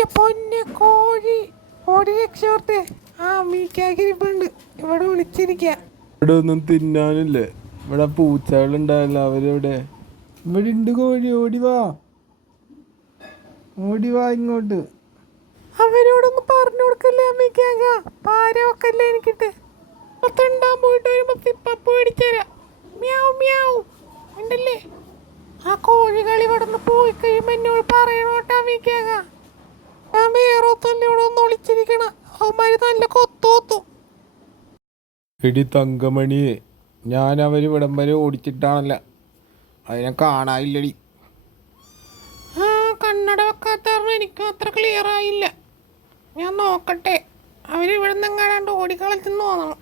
എന്റെ പൊന്നെ കോഴി ഓടി രക്ഷോർത്തെ മീക്കാക്കിരിപ്പുണ്ട് ഇവിടെ വിളിച്ചിരിക്ക. ഇവിടെ ഒന്നും തിന്നാനില്ലേ? ഇവിടെ പൂച്ചകളുണ്ടാവില്ല, അവരെവിടെ? ഇവിടെ ഉണ്ട് കോഴി, ഓടിവാ ഇങ്ങോട്ട്. അവരോടൊന്ന് പറഞ്ഞു കൊടുക്കല്ലേ അമ്മയ്ക്കാക, പാരൊക്കല്ലേ എനിക്കിട്ട് പത്തുണ്ടാൻ പോയിട്ട് വരുമ്പോ സിപ്പപ്പ് മേടിച്ചരാ. മ്യാവ് മ്യാവ് ഉണ്ടല്ലേ. ആ കോഴികൾ ഇവിടെ നിന്ന് പോയി കഴിയുമ്പോ എന്നോട് പറയണോട്ടാ അമ്മയ്ക്കാക. ഞാൻ വേറെ തന്നെ ഇവിടെ ഒന്ന് ഒളിച്ചിരിക്കണ. അവന്മാര് നല്ല കൊത്തോത്തും. എടി തങ്കമണിയെ, ഞാൻ അവർ ഇവിടം വരെ ഓടിച്ചിട്ടാണല്ല, അതിനെ കാണാനില്ലടി. കണ്ണട വെക്കാത്ത എനിക്കും അത്ര ക്ലിയർ ആയില്ല. ഞാൻ നോക്കട്ടെ. അവരിവിടെ നിന്ന് എങ്ങാണ്ട് ഓടിക്കളച്ചെന്ന് തോന്നണം.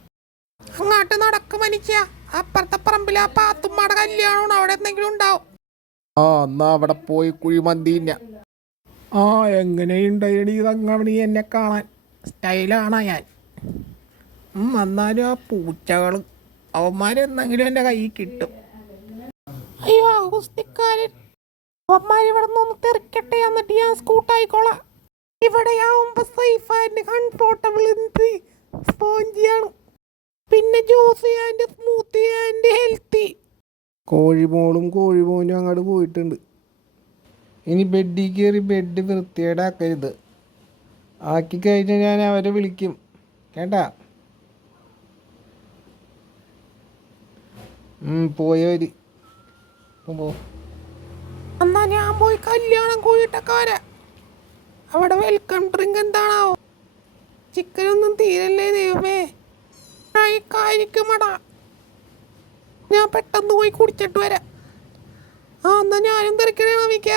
അങ്ങോട്ട് നടക്ക് മനുഷ്യ. അപ്പുറത്തെ പറമ്പിൽ ആ പാത്തുമ്മയുടെ കല്യാണമാണ്, അവിടെ എന്തെങ്കിലും ഉണ്ടാവും. എന്നാ അവിടെ പോയി കുഴിമന്തിന്ന. എങ്ങനെയുണ്ടായി തങ്കമണി എന്നെ കാണാൻ? സ്റ്റൈലാണ് ഞാൻ. എന്നാലും ആ പൂച്ചകൾ അവന്മാരെന്തെങ്കിലും എൻ്റെ കയ്യിൽ കിട്ടും. അയ്യോ ഗുസ്തിക്കാരൻ. അവന്മാരിവിടെ നിന്ന് തെറിക്കട്ടെ, എന്നിട്ട് ഞാൻ സ്കൂട്ടായിക്കോളാം. ഇവിടെ ആവുമ്പോ സേഫ് ആൻഡ് കംഫോർട്ടബിൾ സ്പോഞ്ചിയാണ്. പിന്നെ juicy and smoothie and healthy. കോഴിമോളും കോഴിമോനും അങ്ങോട്ട് പോയിട്ടുണ്ട്. ഇനി ബെഡിൽ കയറി ബെഡ് വൃത്തികേടാക്കരുത്. ആക്കി കഴിഞ്ഞാൽ ഞാൻ അവരെ വിളിക്കും കേട്ടാ. പോയവര് പോ. എന്നാ ഞാൻ പോയി കല്യാണം കൂടിയിട്ടൊക്കെ വരാം. അവിടെ വെൽക്കം ഡ്രിങ്ക് എന്താണാവോ? ചിക്കനൊന്നും തീരല്ലേ ദൈവമേ. കഴിക്കുമടാ. ഞാൻ പെട്ടെന്ന് പോയി കുടിച്ചിട്ട് വരാം. എന്നാ ഞാനും തിരക്കണേ മിക്ക.